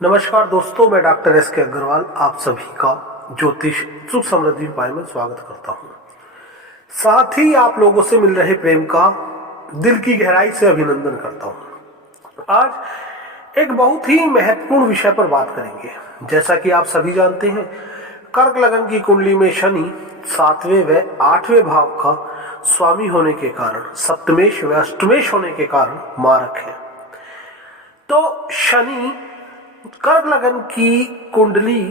नमस्कार दोस्तों, मैं डॉक्टर एस.के. अग्रवाल आप सभी का ज्योतिष सुख समृद्धि उपाय में स्वागत करता हूं। साथ ही आप लोगों से मिल रहे प्रेम का दिल की गहराई से अभिनंदन करता हूं। आज एक बहुत ही महत्वपूर्ण विषय पर बात करेंगे। जैसा कि आप सभी जानते हैं, कर्क लगन की कुंडली में शनि 7वें व 8वें भाव का स्वामी होने के कारण, सप्तमेश व अष्टमेश होने के कारण मारक है। तो शनि कर्क लगन की कुंडली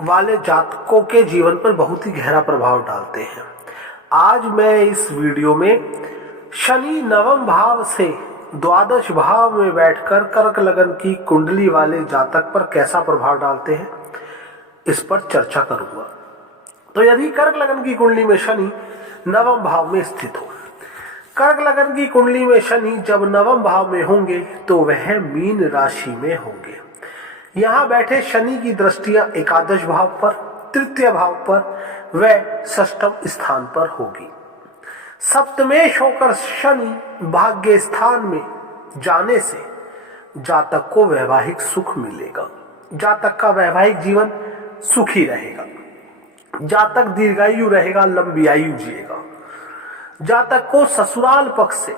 वाले जातकों के जीवन पर बहुत ही गहरा प्रभाव डालते हैं। आज मैं इस वीडियो में शनि नवम भाव से द्वादश भाव में बैठकर कर्क लगन की कुंडली वाले जातक पर कैसा प्रभाव डालते हैं, इस पर चर्चा करूंगा। तो यदि कर्क लगन की कुंडली में शनि नवम भाव में स्थित हो, कर्क लगन की कुंडली में शनि जब नवम भाव में होंगे तो वह मीन राशि में होंगे। यहाँ बैठे शनि की दृष्टियां एकादश भाव पर, तृतीय भाव पर व षष्ठम स्थान पर होगी। सप्तमेश होकर शनि भाग्य स्थान में जाने से जातक को वैवाहिक सुख मिलेगा। जातक का वैवाहिक जीवन सुखी रहेगा। जातक दीर्घायु रहेगा, लंबी आयु जिएगा। जातक को ससुराल पक्ष से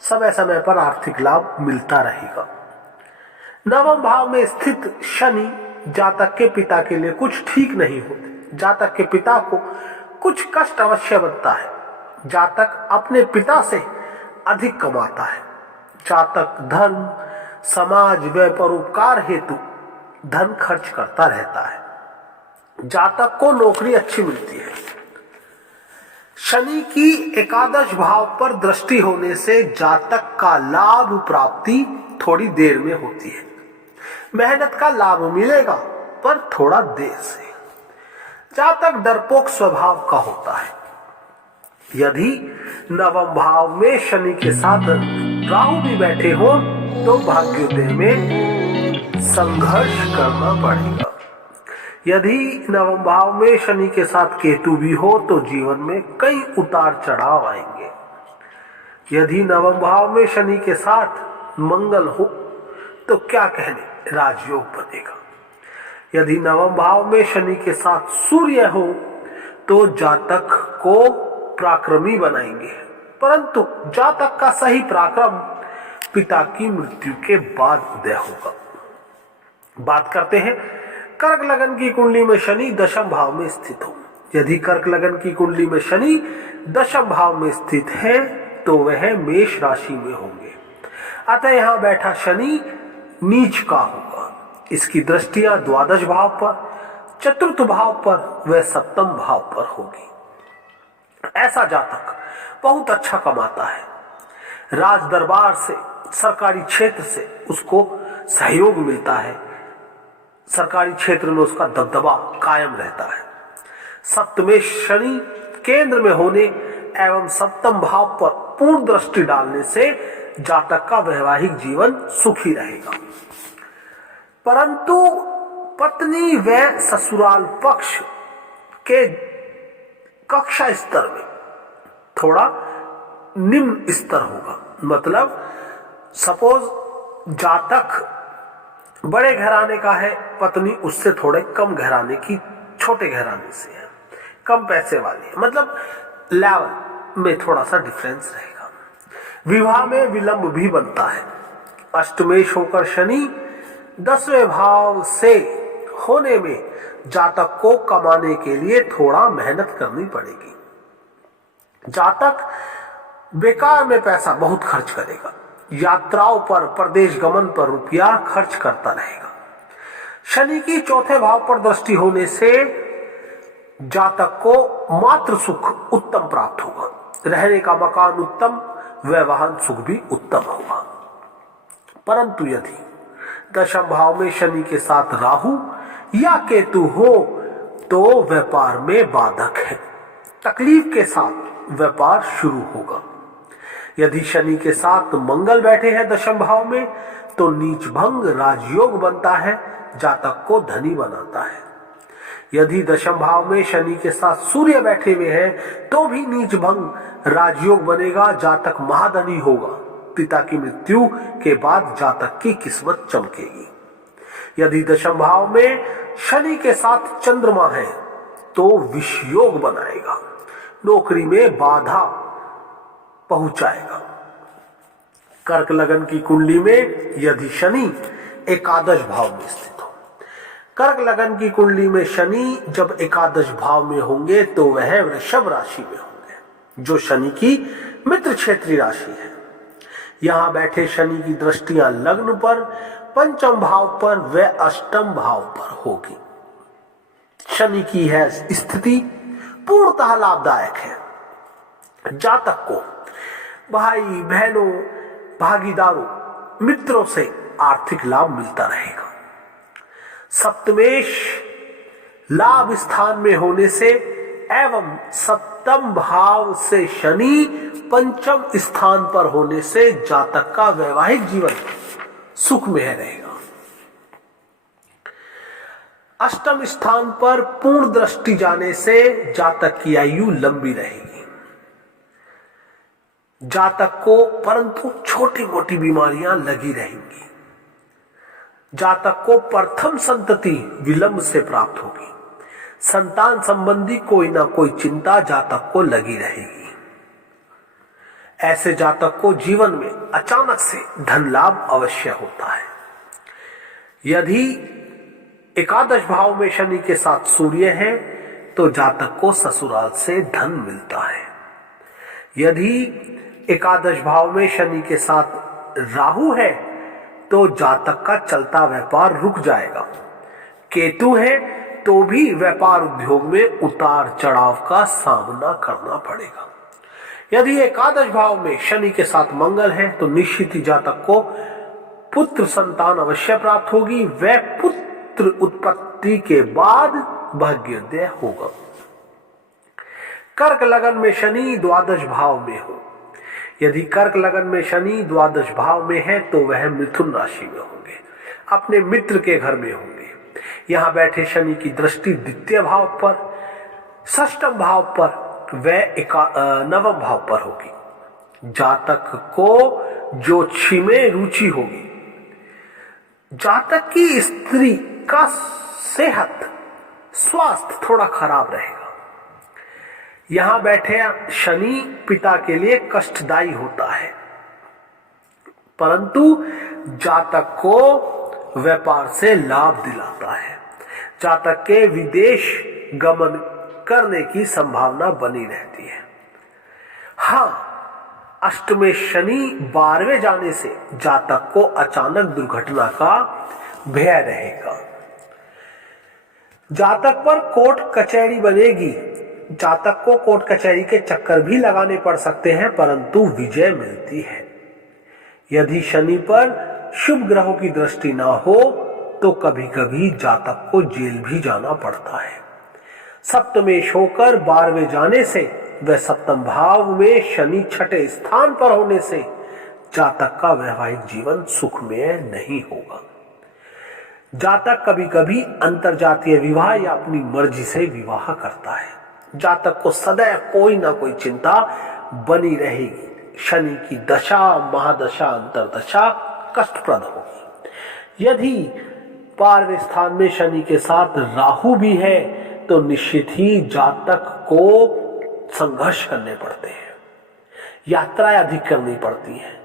समय समय पर आर्थिक लाभ मिलता रहेगा। नवम भाव में स्थित शनि जातक के पिता के लिए कुछ ठीक नहीं होते। जातक के पिता को कुछ कष्ट अवश्य बनता है। जातक अपने पिता से अधिक कमाता है। जातक धर्म, समाज व परोपकार हेतु धन खर्च करता रहता है। जातक को नौकरी अच्छी मिलती है। शनि की एकादश भाव पर दृष्टि होने से जातक का लाभ प्राप्ति थोड़ी देर में होती है। मेहनत का लाभ मिलेगा, पर थोड़ा देर से। जातक डरपोक स्वभाव का होता है। यदि नवम भाव में शनि के साथ राहु भी बैठे हो तो भाग्योदय में संघर्ष करना पड़ेगा। यदि नवम भाव में शनि के साथ केतु भी हो तो जीवन में कई उतार चढ़ाव आएंगे। यदि नवम भाव में शनि के साथ मंगल हो तो क्या कहने, राजयोग बनेगा। यदि नवम भाव में शनि के साथ सूर्य हो तो जातक को पराक्रमी बनाएंगे, परंतु जातक का सही पराक्रम पिता की मृत्यु के बाद उदय होगा। बात करते हैं कर्क लगन की कुंडली में शनि दशम भाव में स्थित हो। यदि कर्क लगन की कुंडली में शनि दशम भाव में स्थित है तो वह मेष राशि में होंगे। अतः यहां बैठा शनि नीच का होगा। इसकी दृष्टियां द्वादश भाव पर, चतुर्थ भाव पर व सप्तम भाव पर होगी। ऐसा जातक बहुत अच्छा कमाता है। राज दरबार से, सरकारी क्षेत्र से उसको सहयोग मिलता है। सरकारी क्षेत्र में उसका दबदबा कायम रहता है। सप्तमें शनि केंद्र में होने एवं सप्तम भाव पर पूर्ण दृष्टि डालने से जातक का वैवाहिक जीवन सुखी रहेगा, परंतु पत्नी व ससुराल पक्ष के कक्षा स्तर में थोड़ा निम्न स्तर होगा। मतलब सपोज जातक बड़े घराने का है, पत्नी उससे थोड़े कम घराने की, छोटे घराने से है, कम पैसे वाली है। मतलब लेवल में थोड़ा सा डिफरेंस रहेगा। विवाह में विलंब भी बनता है। अष्टमेश होकर शनि 10वें भाव से होने में जातक को कमाने के लिए थोड़ा मेहनत करनी पड़ेगी। जातक बेकार में पैसा बहुत खर्च करेगा। यात्राओं पर, प्रदेश गमन पर रुपया खर्च करता रहेगा। शनि की चौथे भाव पर दृष्टि होने से जातक को मातृ सुख उत्तम प्राप्त होगा। रहने का मकान उत्तम व वाहन सुख भी उत्तम होगा। परंतु यदि दशम भाव में शनि के साथ राहु या केतु हो तो व्यापार में बाधक है। तकलीफ के साथ व्यापार शुरू होगा। यदि शनि के साथ मंगल बैठे हैं दशम भाव में तो नीच भंग राजयोग बनता है, जातक को धनी बनाता है। यदि दशम भाव में शनि के साथ सूर्य बैठे हुए हैं तो भी नीच भंग राजयोग बनेगा, जातक महाधनी होगा। पिता की मृत्यु के बाद जातक की किस्मत चमकेगी। यदि दशम भाव में शनि के साथ चंद्रमा है तो विषयोग बनाएगा, नौकरी में बाधा पहुंचाएगा। कर्क लगन की कुंडली में यदि शनि एकादश भाव में स्थित हो, कर्क लगन की कुंडली में शनि जब एकादश भाव में होंगे तो वह वृषभ राशि में होंगे, जो शनि की मित्र क्षेत्रीय राशि है। यहां बैठे शनि की दृष्टियां लग्न पर, पंचम भाव पर व अष्टम भाव पर होगी। शनि की है स्थिति पूर्णतः लाभदायक है। जातक को भाई बहनों, भागीदारों, मित्रों से आर्थिक लाभ मिलता रहेगा। सप्तमेश लाभ स्थान में होने से एवं सप्तम भाव से शनि पंचम स्थान पर होने से जातक का वैवाहिक जीवन सुखमय रहेगा। अष्टम स्थान पर पूर्ण दृष्टि जाने से जातक की आयु लंबी रहेगी। जातक को परंतु छोटी मोटी बीमारियां लगी रहेंगी। जातक को प्रथम संतति विलंब से प्राप्त होगी। संतान संबंधी कोई ना कोई चिंता जातक को लगी रहेगी। ऐसे जातक को जीवन में अचानक से धन लाभ अवश्य होता है। यदि एकादश भाव में शनि के साथ सूर्य है तो जातक को ससुराल से धन मिलता है। यदि एकादश भाव में शनि के साथ राहु है तो जातक का चलता व्यापार रुक जाएगा। केतु है तो भी व्यापार उद्योग में उतार चढ़ाव का सामना करना पड़ेगा। यदि एकादश भाव में शनि के साथ मंगल है तो निश्चित ही जातक को पुत्र संतान अवश्य प्राप्त होगी। वह पुत्र उत्पत्ति के बाद भाग्योदय होगा। कर्क लगन में शनि द्वादश भाव में हो, यदि कर्क लगन में शनि द्वादश भाव में है तो वह मिथुन राशि में होंगे, अपने मित्र के घर में होंगे। यहां बैठे शनि की दृष्टि द्वितीय भाव पर, षष्ठम भाव पर व नवम भाव पर होगी। जातक को ज्योतिषी में रुचि होगी। जातक की स्त्री का सेहत स्वास्थ्य थोड़ा खराब रहेगा। यहां बैठे शनि पिता के लिए कष्टदायी होता है, परंतु जातक को व्यापार से लाभ दिलाता है। जातक के विदेश गमन करने की संभावना बनी रहती है। हां, अष्टमें शनि 12वें जाने से जातक को अचानक दुर्घटना का भय रहेगा। जातक पर कोर्ट कचहरी बनेगी। जातक को कोर्ट कचहरी के चक्कर भी लगाने पड़ सकते हैं, परंतु विजय मिलती है। यदि शनि पर शुभ ग्रहों की दृष्टि ना हो तो कभी कभी जातक को जेल भी जाना पड़ता है। सप्तमेश होकर 12वें जाने से व सप्तम भाव में शनि छठे स्थान पर होने से जातक का वैवाहिक जीवन सुखमय नहीं होगा। जातक कभी कभी अंतरजातीय विवाह या अपनी मर्जी से विवाह करता है। जातक को सदैव कोई ना कोई चिंता बनी रहेगी। शनि की दशा, महादशा, अंतरदशा कष्टप्रद होगी। यदि 12वें स्थान में शनि के साथ राहु भी है तो निश्चित ही जातक को संघर्ष करने पड़ते हैं, यात्राएं अधिक करनी पड़ती हैं।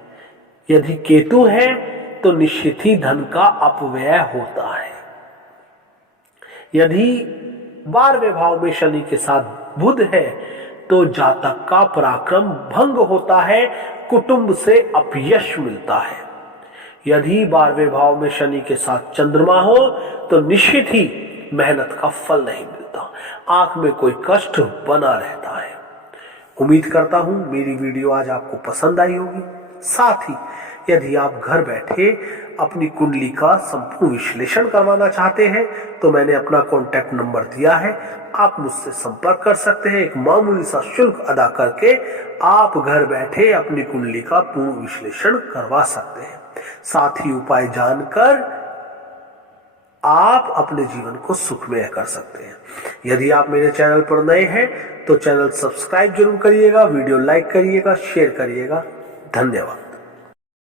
यदि केतु है तो निश्चित ही धन का अपव्यय होता है। यदि 12वें भाव में शनि के साथ बुध है तो जातक का पराक्रम भंग होता है, कुटुंब से अपयश मिलता है। यदि 12वें भाव में शनि के साथ चंद्रमा हो तो निश्चित ही मेहनत का फल नहीं मिलता, आंख में कोई कष्ट बना रहता है। उम्मीद करता हूं मेरी वीडियो आज आपको पसंद आई होगी। साथ ही यदि आप घर बैठे अपनी कुंडली का संपूर्ण विश्लेषण करवाना चाहते हैं तो मैंने अपना कॉन्टैक्ट नंबर दिया है, आप मुझसे संपर्क कर सकते हैं। एक मामूली सा शुल्क अदा करके आप घर बैठे अपनी कुंडली का पूर्ण विश्लेषण करवा सकते हैं। साथ ही उपाय जानकर आप अपने जीवन को सुखमय कर सकते हैं। यदि आप मेरे चैनल पर नए हैं तो चैनल सब्सक्राइब जरूर करिएगा, वीडियो लाइक करिएगा, शेयर करिएगा। धन्यवाद।